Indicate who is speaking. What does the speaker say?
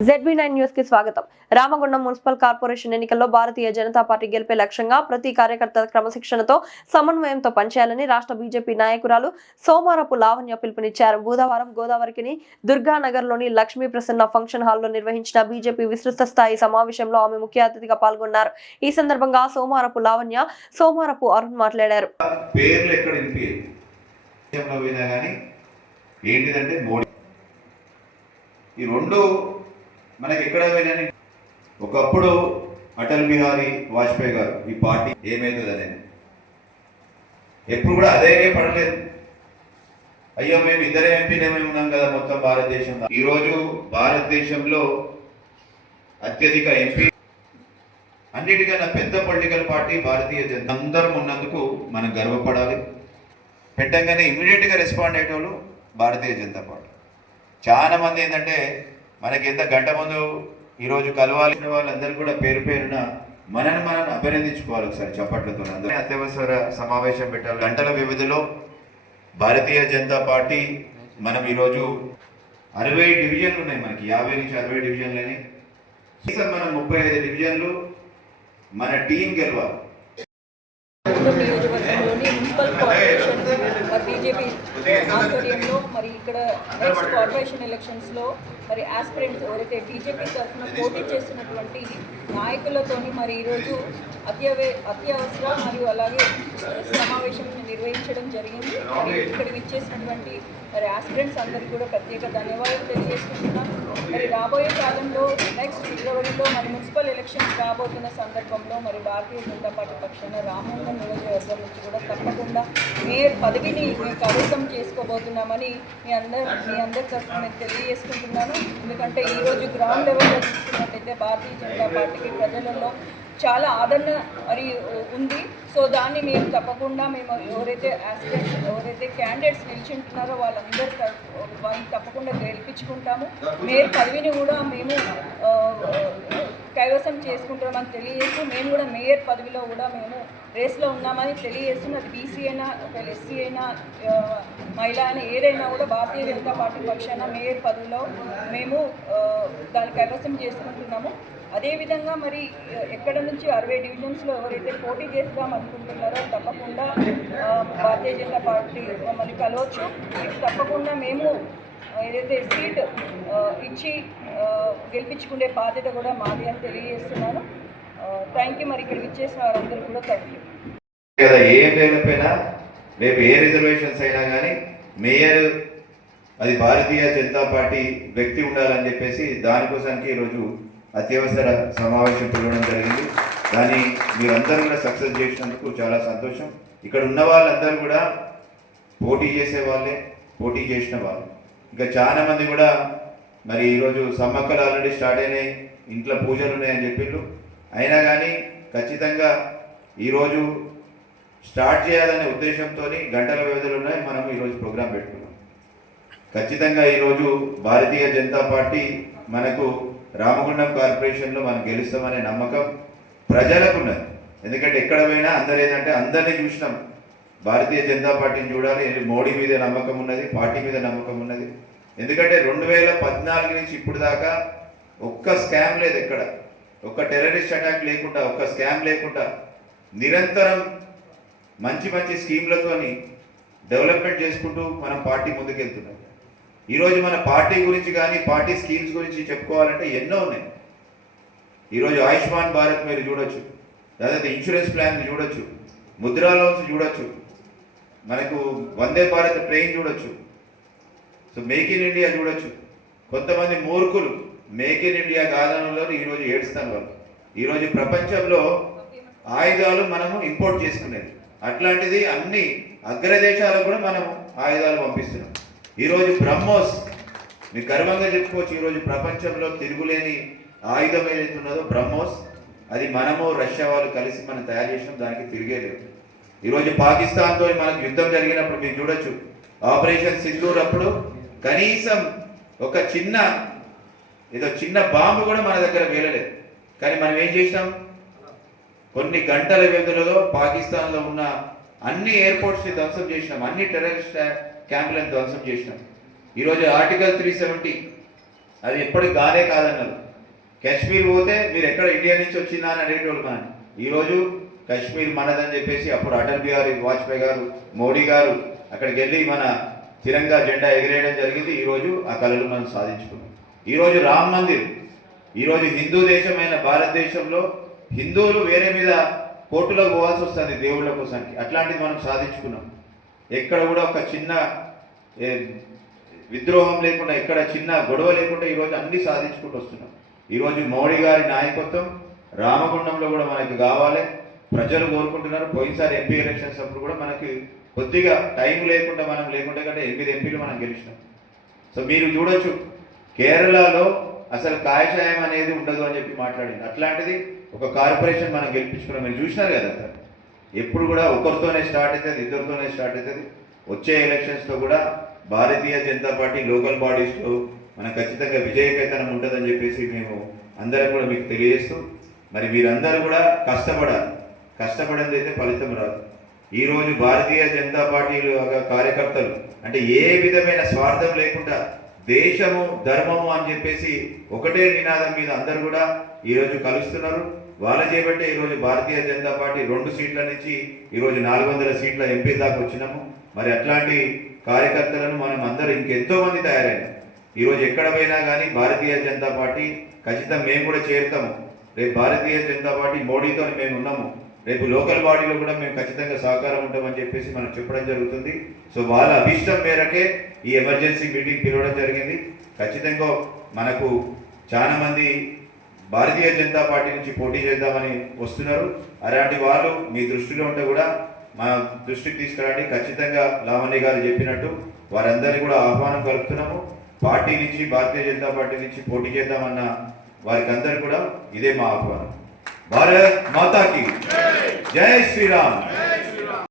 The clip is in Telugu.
Speaker 1: జెడ్బీ నైన్ న్యూస్కి స్వాగతం. రామగుండం మున్సిపల్ కార్పొరేషన్ ఎన్నికల్లో భారతీయ జనతా పార్టీ గెలిపే లక్ష్యంగా ప్రతి కార్యకర్త క్రమశిక్షణతో సమన్వయంతో పనిచేయాలని రాష్ట్ర బీజేపీ నాయకురాలు సోమారపు లావణ్య పిలుపునిచ్చారు. బుధవారం గోదావరికిని దుర్గానగర్లోని లక్ష్మీ ప్రసన్న ఫంక్షన్ హాల్లో నిర్వహించిన బీజేపీ విస్తృత స్థాయి సమావేశంలో ఆమె ముఖ్య అతిథిగా పాల్గొన్నారు. ఈ సందర్భంగా సోమారపు లావణ్య సోమారపు అరుణ్ మాట్లాడారు.
Speaker 2: ఏంటిదంటే మోడీ. ఈ రెండు మనకి ఎక్కడ పోయినా ఒకప్పుడు అటల్ బిహారీ వాజ్పేయి గారు ఈ పార్టీ ఏమైంది అనేది ఎప్పుడు కూడా అదే పడలేదు. అయ్యో మేము ఇద్దరే ఎంపీలేమే ఉన్నాం కదా మొత్తం భారతదేశంలో. ఈరోజు భారతదేశంలో అత్యధిక ఎంపీ అన్నిటికన్నా పెద్ద పొలిటికల్ పార్టీ భారతీయ జనతా. అందరం ఉన్నందుకు మనం గర్వపడాలి. పెట్టంగానే ఇమీడియట్గా రెస్పాండ్ అయ్యేటోళ్ళు భారతీయ జనతా పార్టీ. చాలా మంది ఏంటంటే మనకి ఎంత గంట ముందు ఈరోజు కలవాల్సిన వాళ్ళందరూ కూడా పేరు పేరున మనని మనం అభినందించుకోవాలి ఒకసారి చప్పట్లతో. అందరూ అత్యవసర సమావేశం పెట్టాలి గంటల వ్యవధిలో భారతీయ జనతా పార్టీ మనం ఈరోజు అరవై డివిజన్లు ఉన్నాయి మనకి. యాభై నుంచి అరవై డివిజన్లని కనీసం మనం ముప్పై ఐదు డివిజన్లు మన టీం గెలవాలి
Speaker 3: గుంటూరు నియోజకవర్గంలోని మున్సిపల్ కార్పొరేషన్ మరి బీజేపీ ఆధ్వర్యంలో మరి ఇక్కడ నెక్స్ట్ కార్పొరేషన్ ఎలక్షన్స్లో మరి ఆస్పిరెంట్స్ ఎవరైతే బీజేపీ తరఫున పోటీ చేస్తున్నటువంటి నాయకులతోని మరి ఈరోజు అత్యవే అత్యవసర మరియు అలాగే సమావేశం నిర్వహించడం జరిగింది. మరి ఇక్కడ విచ్చేసినటువంటి మరి ఆస్పిరెంట్స్ అందరికీ కూడా ప్రత్యేక ధన్యవాదాలు తెలియజేసుకుంటున్నాం మరి రాబోయే కాలంలో నెక్స్ట్ ఫిబ్రవరిలో మరి మున్సిపల్ ఎలక్షన్స్ రాబోతున్న సందర్భంలో మరి భారతీయ జనతా పార్టీ పక్షాన రామోహన్ నియోజకవర్గం నుంచి కూడా తప్పకుండా మేయర్ పదవిని కవసం చేసుకోబోతున్నామని మీ అందరు మీ అందరి తరఫున నేను తెలియజేసుకుంటున్నాను. ఎందుకంటే ఈరోజు గ్రౌండ్ లెవెల్లో చూసుకున్నట్టయితే భారతీయ జనతా పార్టీకి ప్రజలలో చాలా ఆదరణ మరి ఉంది. సో దాన్ని మేము తప్పకుండా మేము ఎవరైతే ఆస్పిరెంట్స్ ఎవరైతే క్యాండిడేట్స్ నిల్చుంటున్నారో వాళ్ళందరూ వాళ్ళని తప్పకుండా గెలిపించుకుంటాము. మేయర్ పదవిని కూడా మేము కైవసం చేసుకుంటామని తెలియజేస్తూ మేము కూడా మేయర్ పదవిలో కూడా మేము రేస్లో ఉన్నామని తెలియజేస్తున్న అది బీసీ అయినా ఒకవేళ ఎస్సీ అయినా మహిళ అయినా ఏదైనా కూడా భారతీయ జనతా పార్టీ పక్షాన మేయర్ పదవిలో మేము దాన్ని కైవసం చేసుకుంటున్నాము అదేవిధంగా మరి ఎక్కడ నుంచి అరవై డివిజన్స్లో ఎవరైతే పోటీ చేద్దాం అనుకుంటున్నారో తప్పకుండా భారతీయ జనతా పార్టీ మమ్మల్ని కలవచ్చు. తప్పకుండా మేము ఏదైతే సీట్ ఇచ్చి గెలిపించుకునే బాధ్యత కూడా మాది అని తెలియజేస్తున్నాను. థ్యాంక్ యూ మరి ఇక్కడ ఇచ్చేసిన వారందరూ కూడా థ్యాంక్ యూ
Speaker 2: కదా ఏం లేకపోయినా రేపు ఏ రిజర్వేషన్స్ అయినా కానీ మేయర్ అది భారతీయ జనతా పార్టీ వ్యక్తి ఉండాలని చెప్పేసి దానికోసానికి ఈరోజు అత్యవసర సమావేశం పిలవడం జరిగింది. దాన్ని మీరందరూ కూడా సక్సెస్ చేసినందుకు చాలా సంతోషం. ఇక్కడ ఉన్న వాళ్ళందరూ కూడా పోటీ చేసే వాళ్ళే పోటీ చేసిన వాళ్ళు. ఇంకా చాలా మంది కూడా మరి ఈరోజు సమ్మక్కలు ఆల్రెడీ స్టార్ట్ అయినాయి ఇంట్లో పూజలు ఉన్నాయని చెప్పిండ్రు అయినా కానీ ఖచ్చితంగా ఈరోజు స్టార్ట్ చేయాలనే ఉద్దేశంతో గంటల వ్యవధులు ఉన్నాయి. మనం ఈరోజు ప్రోగ్రాం పెట్టుకున్నాం. ఖచ్చితంగా ఈరోజు భారతీయ జనతా పార్టీ మనకు రామగుండం కార్పొరేషన్లో మనం గెలుస్తామనే నమ్మకం ప్రజలకు ఉన్నది ఎందుకంటే ఎక్కడ పోయినా అందరు ఏంటంటే అందరినీ చూసినాం. భారతీయ జనతా పార్టీని చూడాలి. మోడీ మీద నమ్మకం ఉన్నది పార్టీ మీద నమ్మకం ఉన్నది. ఎందుకంటే రెండు వేల పద్నాలుగు నుంచి ఇప్పుడు దాకా ఒక్క స్కామ్ లేదు ఎక్కడ. ఒక టెర్రరిస్ట్ అటాక్ లేకుండా ఒక స్కామ్ లేకుండా నిరంతరం మంచి మంచి స్కీమ్లతోని డెవలప్మెంట్ చేసుకుంటూ మనం పార్టీ ముందుకెళ్తున్నాం. ఈరోజు మన పార్టీ గురించి కానీ పార్టీ స్కీమ్స్ గురించి చెప్పుకోవాలంటే ఎన్నో ఉన్నాయి. ఈరోజు ఆయుష్మాన్ భారత్ మీరు చూడొచ్చు లేదా ఇన్సూరెన్స్ ప్లాన్ చూడొచ్చు ముద్రా లోన్స్ చూడొచ్చు మనకు వందే భారత్ ట్రైన్ చూడొచ్చు సో మేక్ ఇన్ ఇండియా చూడొచ్చు. కొంతమంది మూర్ఖులు మేక్ ఇన్ ఇండియా కాలంలో ఈరోజు ఏడుస్తాను వాళ్ళు ఈరోజు ప్రపంచంలో ఆయుధాలు మనము ఇంపోర్ట్ చేసుకునేది. అట్లాంటిది అన్ని అగ్రదేశాలకు కూడా మనం ఆయుధాలు పంపిస్తున్నాం. ఈరోజు బ్రహ్మోస్ మీకు గర్వంగా చెప్పుకోవచ్చు ఈరోజు ప్రపంచంలో తిరుగులేని ఆయుధం ఏదైతే ఉన్నదో బ్రహ్మోస్ అది మనము రష్యా వాళ్ళు కలిసి మనం తయారు చేసినాం దానికి తిరిగే లేదు ఈరోజు పాకిస్తాన్తో మనకు యుద్ధం జరిగినప్పుడు మీరు చూడొచ్చు. ఆపరేషన్ సింధూర్ అప్పుడు కనీసం ఒక చిన్న ఏదో చిన్న బాంబు కూడా మన దగ్గర వేలలేదు కానీ మనం ఏం చేసినాం కొన్ని గంటల వ్యవధిలో పాకిస్తాన్లో ఉన్న అన్ని ఎయిర్పోర్ట్స్ని ధ్వంసం చేసినాం. అన్ని టెర్రరిస్ట్ క్యాంపులను ధ్వంసం చేసినాం. ఈరోజు ఆర్టికల్ త్రీ సెవెంటీ అది ఎప్పటికి కాదే కాదన్నారు కాశ్మీర్ పోతే మీరు ఎక్కడ ఇండియా నుంచి వచ్చిందా అని అడిగేటోళ్ళు మనం ఈరోజు కాశ్మీర్ మనదని చెప్పేసి అప్పుడు అటల్ బిహారీ వాజ్పేయి గారు మోడీ గారు అక్కడికి వెళ్ళి మన తిరంగా జెండా ఎగిరేయడం జరిగింది. ఈరోజు ఆ కళలు మనం సాధించుకున్నాం. ఈరోజు రామ్ మందిర్ ఈరోజు హిందూ దేశమైన భారతదేశంలో హిందువులు వేరే మీద కోర్టులకు పోవాల్సి వస్తుంది దేవుళ్ళ కోసానికి అట్లాంటిది మనం సాధించుకున్నాం. ఎక్కడ కూడా ఒక చిన్న ఏ, విద్రోహం లేకుండా ఎక్కడ చిన్న గొడవ లేకుండా ఈరోజు అన్ని సాధించుకుంటూ వస్తున్నాం. ఈరోజు మోడీ గారి నాయకత్వం రామగుండంలో కూడా మనకి కావాలి. ప్రజలు కోరుకుంటున్నారు. పోయినసారి ఎంపీ ఎలక్షన్స్ అప్పుడు కూడా మనకి కొద్దిగా టైం లేకుండా మనం లేకుండా కంటే ఎనిమిది ఎంపీలు మనం గెలిచినాం. సో మీరు చూడొచ్చు. కేరళలో అసలు కాయచాయం అనేది ఉండదు అని చెప్పి మాట్లాడింది. అట్లాంటిది ఒక కార్పొరేషన్ మనం గెలిపించుకున్నాం. మీరు చూసినారు కదా సార్? ఎప్పుడు కూడా ఒకరితోనే స్టార్ట్ అవుతుంది ఇద్దరితోనే స్టార్ట్ అవుతుంది. వచ్చే ఎలక్షన్స్లో కూడా భారతీయ జనతా పార్టీ లోకల్ బాడీస్లో మనకు ఖచ్చితంగా విజయకేతనం ఉంటుందని చెప్పేసి మేము అందరం కూడా మీకు తెలియజేస్తూ మరి మీరందరూ కూడా కష్టపడాలి. కష్టపడింది అయితే ఫలితం రాదు. ఈరోజు భారతీయ జనతా పార్టీలు కార్యకర్తలు అంటే ఏ విధమైన స్వార్థం లేకుండా దేశము ధర్మము అని చెప్పేసి ఒకటే నినాదం మీద అందరూ కూడా ఈరోజు కలుస్తున్నారు. వాళ్ళ చేపట్టే ఈరోజు భారతీయ జనతా పార్టీ రెండు సీట్ల నుంచి ఈరోజు నాలుగు వందల సీట్ల ఎంపీ దాకా వచ్చినాము. మరి అట్లాంటి కార్యకర్తలను మనం అందరూ ఇంకెంతో మంది తయారైనాం. ఈరోజు ఎక్కడ పోయినా కానీ భారతీయ జనతా పార్టీ ఖచ్చితంగా మేము కూడా చేరుతాము. రేపు భారతీయ జనతా పార్టీ మోడీతో మేము ఉన్నాము. రేపు లోకల్ బాడీలో కూడా మేము ఖచ్చితంగా సహకారం ఉంటామని చెప్పేసి మనం చెప్పడం జరుగుతుంది. సో వాళ్ళ అభిష్టం మేరకే ఈ ఎమర్జెన్సీ మీటింగ్ పిలవడం జరిగింది. ఖచ్చితంగా మనకు చాలామంది భారతీయ జనతా పార్టీ నుంచి పోటీ చేద్దామని వస్తున్నారు. అలాంటి వాళ్ళు మీ దృష్టిలో ఉంటే కూడా మా దృష్టికి తీసుకురండి. ఖచ్చితంగా లావణ్య గారు చెప్పినట్టు వారందరినీ కూడా ఆహ్వానం కలుపుతున్నాము. పార్టీ నుంచి భారతీయ జనతా పార్టీ నుంచి పోటీ చేద్దామన్న వారికి అందరు కూడా ఇదే మా ఆహ్వానం. भारत माता की। जय श्री राम।